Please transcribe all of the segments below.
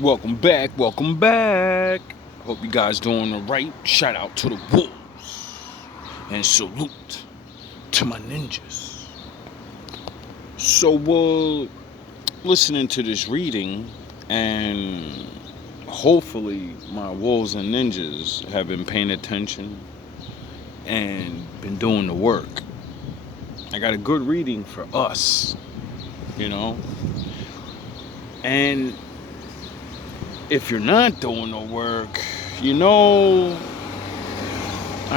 Welcome back, welcome back. Hope you guys doing alright. Shout out to the wolves. And salute to my ninjas. So listening to this reading, and hopefully my wolves and ninjas have been paying attention and been doing the work. I got a good reading for us, you know. And if you're not doing the work, I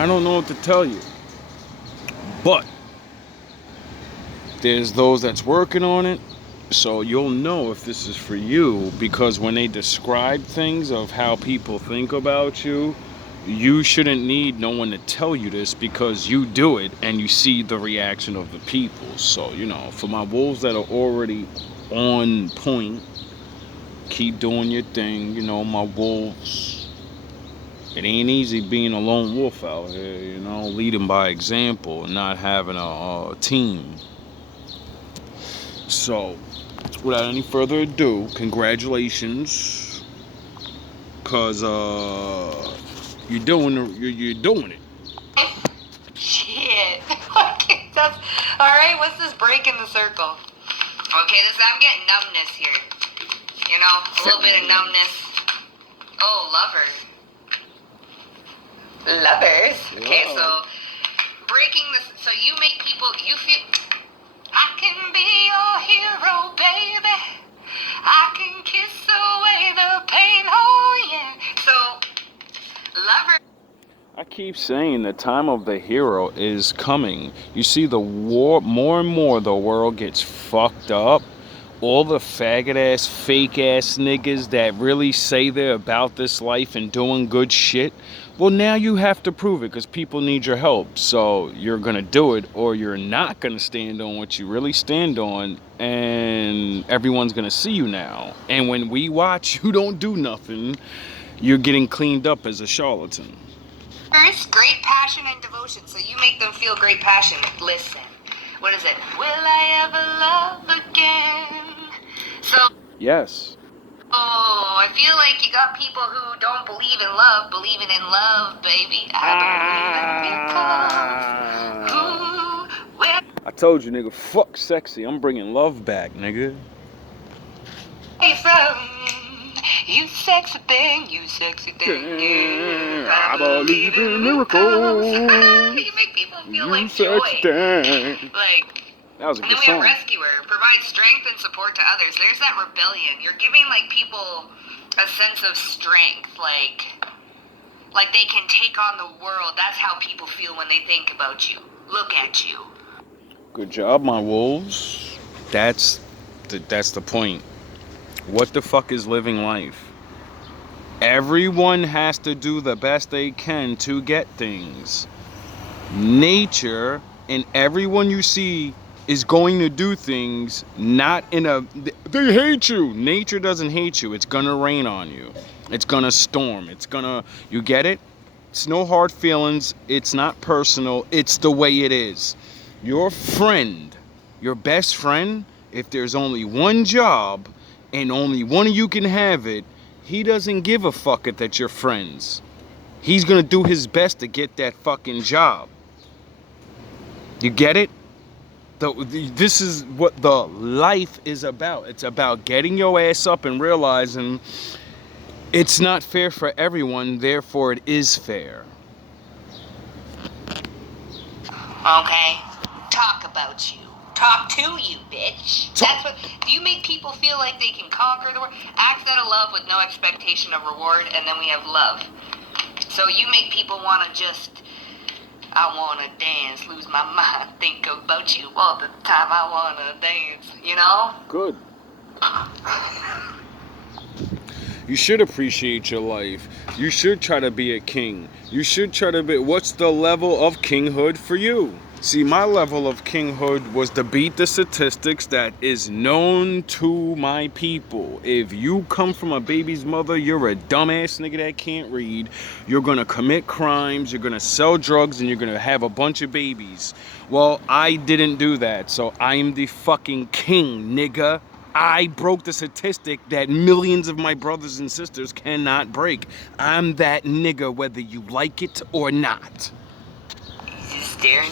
don't know what to tell you. But there's those that's working on it, so you'll know if this is for you, because when they describe things of how people think about you, you shouldn't need no one to tell you this, because you do it and you see the reaction of the people. So, for my wolves that are already on point, keep doing your thing. My wolves, it ain't easy being a lone wolf out here, leading by example and not having a team. So, without any further ado, congratulations, cause you're doing it. Shit. Okay, that's all right. What's this break in the circle? Okay, I'm getting numbness here. A little bit of numbness. Oh, lovers. Okay, so breaking this. So you make people. You feel. I can be your hero, baby. I can kiss away the pain. Oh yeah. So, lover. I keep saying the time of the hero is coming. You see, the war, more and more the world gets fucked up. All the faggot ass, fake ass niggas that really say they're about this life and doing good shit. Well, now you have to prove it, because people need your help. So you're gonna do it, or you're not gonna stand on what you really stand on, and everyone's gonna see you now. And when we watch you don't do nothing, you're getting cleaned up as a charlatan. First, great passion and devotion. So you make them feel great passion. Listen. What is it? Will I ever love again? So. Yes. Oh, I feel like you got people who don't believe in love, believing in love, baby. I believe it because I told you, nigga, fuck sexy. I'm bringing love back, nigga. Hey, from you sexy thing, yeah. I believe in miracles. You make people feel like joy. Like. That was a and good then we song. have rescuer, provide strength and support to others. There's that rebellion. You're giving people a sense of strength, like they can take on the world. That's how people feel when they think about you. Look at you. Good job, my wolves. That's the point. What the fuck is living life? Everyone has to do the best they can to get things. Nature and everyone you see is going to do things not in a... They hate you. Nature doesn't hate you. It's gonna rain on you. It's gonna storm. You get it? It's no hard feelings. It's not personal. It's the way it is. Your friend, your best friend, if there's only one job and only one of you can have it, he doesn't give a fuck that you're friends. He's gonna do his best to get that fucking job. You get it? This is what the life is about. It's about getting your ass up and realizing it's not fair for everyone, therefore it is fair. Okay. Talk about you. Talk to you, bitch. That's what... Do you make people feel like they can conquer the world? Acts out of love with no expectation of reward, and then we have love. So you make people want to just... I want to dance, lose my mind, think about you all the time. I want to dance, Good. You should appreciate your life. You should try to be a king. You should try to be... What's the level of kinghood for you? See, my level of kinghood was to beat the statistics that is known to my people. If you come from a baby's mother, you're a dumbass nigga that can't read. You're gonna commit crimes, you're gonna sell drugs, and you're gonna have a bunch of babies. Well, I didn't do that, so I am the fucking king, nigga. I broke the statistic that millions of my brothers and sisters cannot break. I'm that nigga whether you like it or not. He's just staring.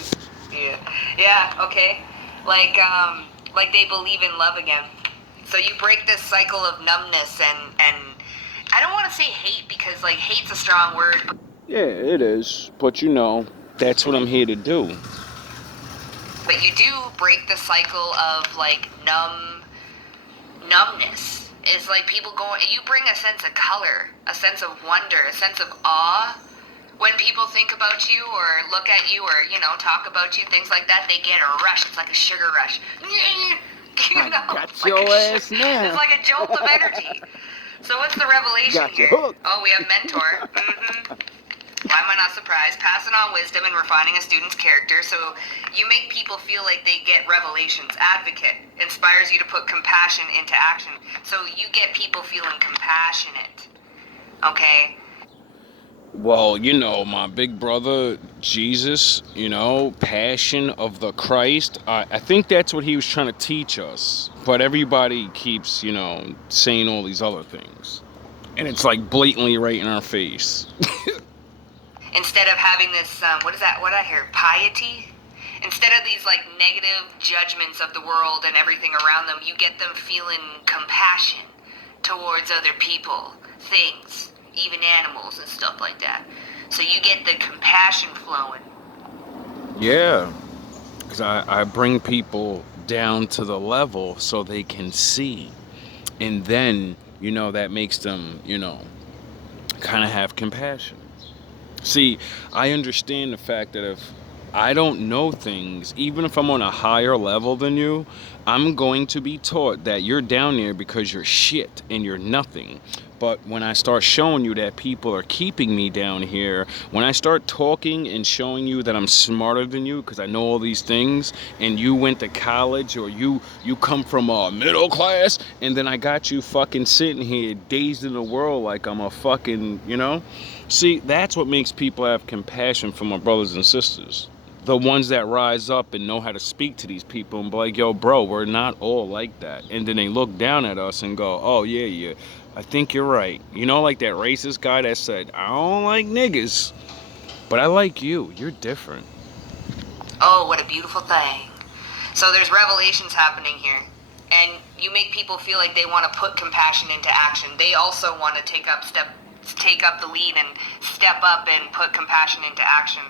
Yeah, okay. Like they believe in love again. So you break this cycle of numbness and I don't want to say hate because like hate's a strong word. Yeah, it is. But you know, that's what I'm here to do. But you do break the cycle of like numbness. It's like people you bring a sense of color, a sense of wonder, a sense of awe. When people think about you or look at you or, you know, talk about you, things like that, they get a rush. It's like a sugar rush. You know, got your ass now. It's like a jolt of energy. So what's the revelation Got you here? hooked. Oh, we have mentor. Why am I not surprised? Passing on wisdom and refining a student's character. So you make people feel like they get revelations. Advocate inspires you to put compassion into action. So you get people feeling compassionate. Okay? Well, you know, my big brother, Jesus, you know, passion of the Christ. I think that's what he was trying to teach us. But everybody keeps, you know, saying all these other things. And it's like blatantly right in our face. Instead of having this, what is that? What did I hear? Piety? Instead of these like negative judgments of the world and everything around them, you get them feeling compassion towards other people, things, even animals and stuff like that. So you get the compassion flowing. Yeah, because I bring people down to the level so they can see. And then, you know, that makes them, you know, kind of have compassion. See, I understand the fact that if I don't know things, even if I'm on a higher level than you, I'm going to be taught that you're down there because you're shit and you're nothing. But when I start showing you that people are keeping me down here, when I start talking and showing you that I'm smarter than you because I know all these things, and you went to college or you come from a middle class, and then I got you fucking sitting here dazed in the world like I'm a fucking, you know? See, that's what makes people have compassion for my brothers and sisters. The ones that rise up and know how to speak to these people and be like, yo, bro, we're not all like that. And then they look down at us and go, oh, yeah, I think you're right. You know, like that racist guy that said, I don't like niggas, but I like you. You're different. Oh, what a beautiful thing. So there's revelations happening here. And you make people feel like they want to put compassion into action. They also want to take up the lead and step up and put compassion into action.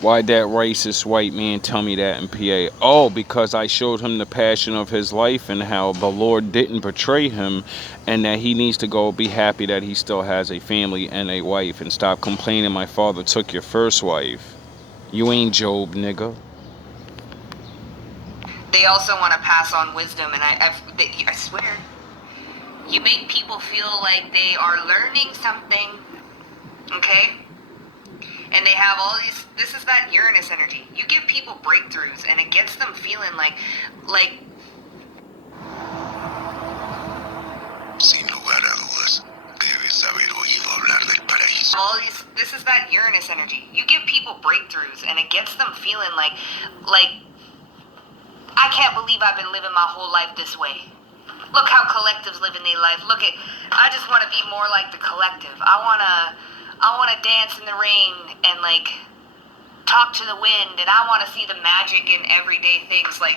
Why'd that racist white man tell me that in PA? Oh, because I showed him the passion of his life and how the Lord didn't betray him, and that he needs to go be happy that he still has a family and a wife, and stop complaining my father took your first wife. You ain't Job, nigga. They also want to pass on wisdom, and I swear, you make people feel like they are learning something, okay? And they have all these, this is that Uranus energy. You give people breakthroughs and it gets them feeling like Sin lugar a dudas, debes haber oído hablar del paraíso. this is that Uranus energy. You give people breakthroughs and it gets them feeling like, I can't believe I've been living my whole life this way. Look how collectives living their life. I just want to be more like the collective. I want to dance in the rain and like talk to the wind, and I want to see the magic in everyday things. Like,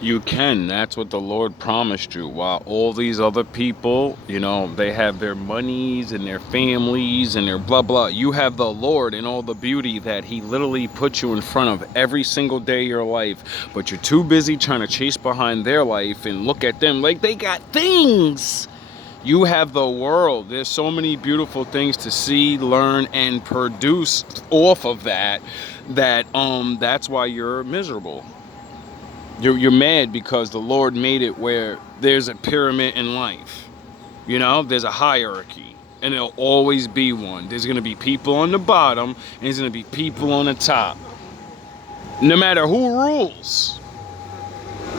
you can. That's what the Lord promised you. While all these other people, you know, they have their monies and their families and their blah blah. You have the Lord and all the beauty that He literally put you in front of every single day of your life. But you're too busy trying to chase behind their life and look at them like they got things. You have the world. There's so many beautiful things to see, learn, and produce off of that. That's why you're miserable. You're mad because the Lord made it where there's a pyramid in life. You know, there's a hierarchy, and there'll always be one. There's gonna be people on the bottom, and there's gonna be people on the top. No matter who rules.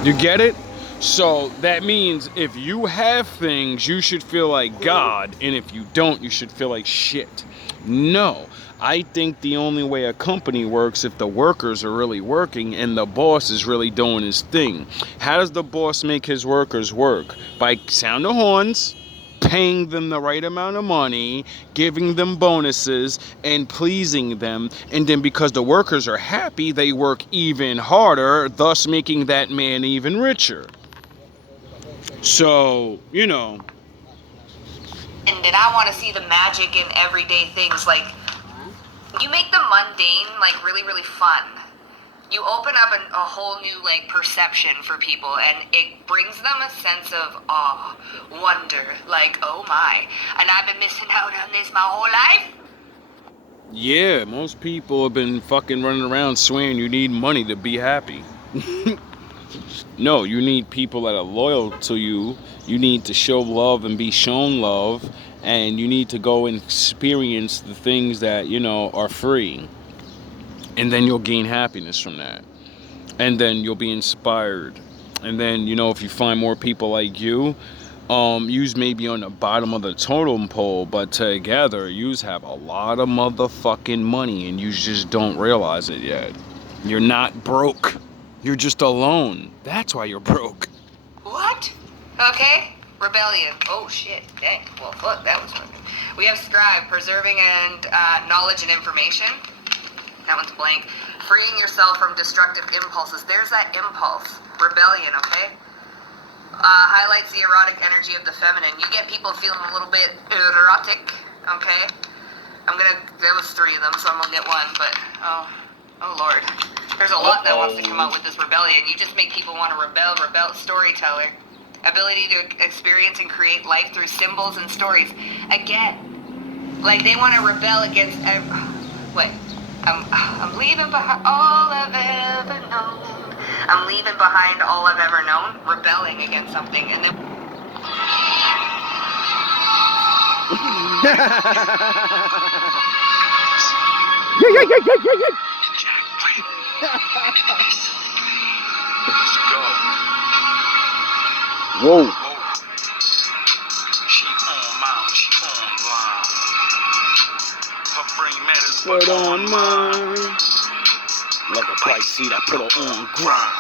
You get it? So that means if you have things, you should feel like God, and if you don't, you should feel like shit. No, I think the only way a company works if the workers are really working and the boss is really doing his thing. How does the boss make his workers work? By sound the horns, paying them the right amount of money, giving them bonuses, and pleasing them. And then because the workers are happy, they work even harder, thus making that man even richer. So, you know. And I want to see the magic in everyday things. Like, you make the mundane, like, really, really fun. You open up a whole new, like, perception for people, and it brings them a sense of awe, wonder, like, oh my, and I've been missing out on this my whole life? Yeah, most people have been fucking running around swearing you need money to be happy. No, you need people that are loyal to you. You need to show love and be shown love, and you need to go and experience the things that, you know, are free. And then you'll gain happiness from that. And then you'll be inspired. And then, you know, if you find more people like you, yous may be on the bottom of the totem pole, but together yous have a lot of motherfucking money and you just don't realize it yet. You're not broke. You're just alone. That's why you're broke. What? Okay. Rebellion. Oh shit. Dang. Well, fuck, that was fun. We have Scribe, preserving and knowledge and information. That one's blank. Freeing yourself from destructive impulses. There's that impulse. Rebellion, okay? Highlights the erotic energy of the feminine. You get people feeling a little bit erotic, okay? There was 3 of them, so I'm gonna get 1, but, oh Lord. There's a lot that wants to come out with this rebellion. You just make people want to rebel, storyteller. Ability to experience and create life through symbols and stories. Again, like they want to rebel against, wait. I'm leaving behind all I've ever known. I'm leaving behind all I've ever known, rebelling against something, and then. Let's go. Whoa. She online, she online. Her brain matters, Put on mine. Like a bike seat, I put her on grind.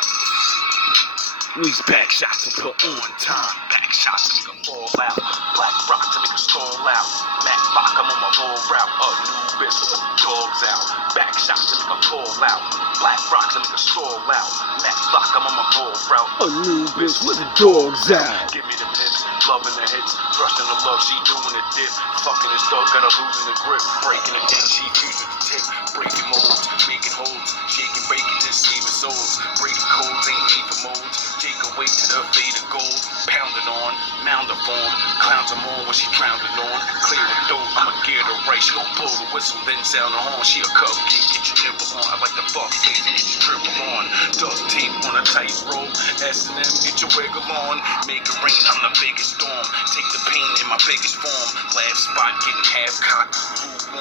These back shots I put on time. Back shots to make her fall out. Black rock to make her stall out. Mac lock, I'm on my roll route. Anubis with the dogs out. Back shots to make her fall out. Black rock to make her stall out. Mac lock, I'm on my roll route. Anubis with the dogs out. Give me them hips, loving the hits. Thrusting the love, she doing the dip. Fucking this dog, got her losing the grip. Breaking the thing, she using the tip. Breaking molds, making holds. Shaking, breaking, just saving souls. Breaking codes, ain't made for molds. Take away to the fade of gold. Pounding on, mound of form. Clowns them on when she drowning on. Clear the dope, I'ma gear the right. She gon' blow the whistle, then sound the horn. She a cupcake, get your nipple on. I like the fuck face, get your dribble on. Duct tape on a tight rope. S&M, get your wiggle on. Make it rain, I'm the biggest storm. Take the pain in my biggest form. Laugh spot, getting half cocked.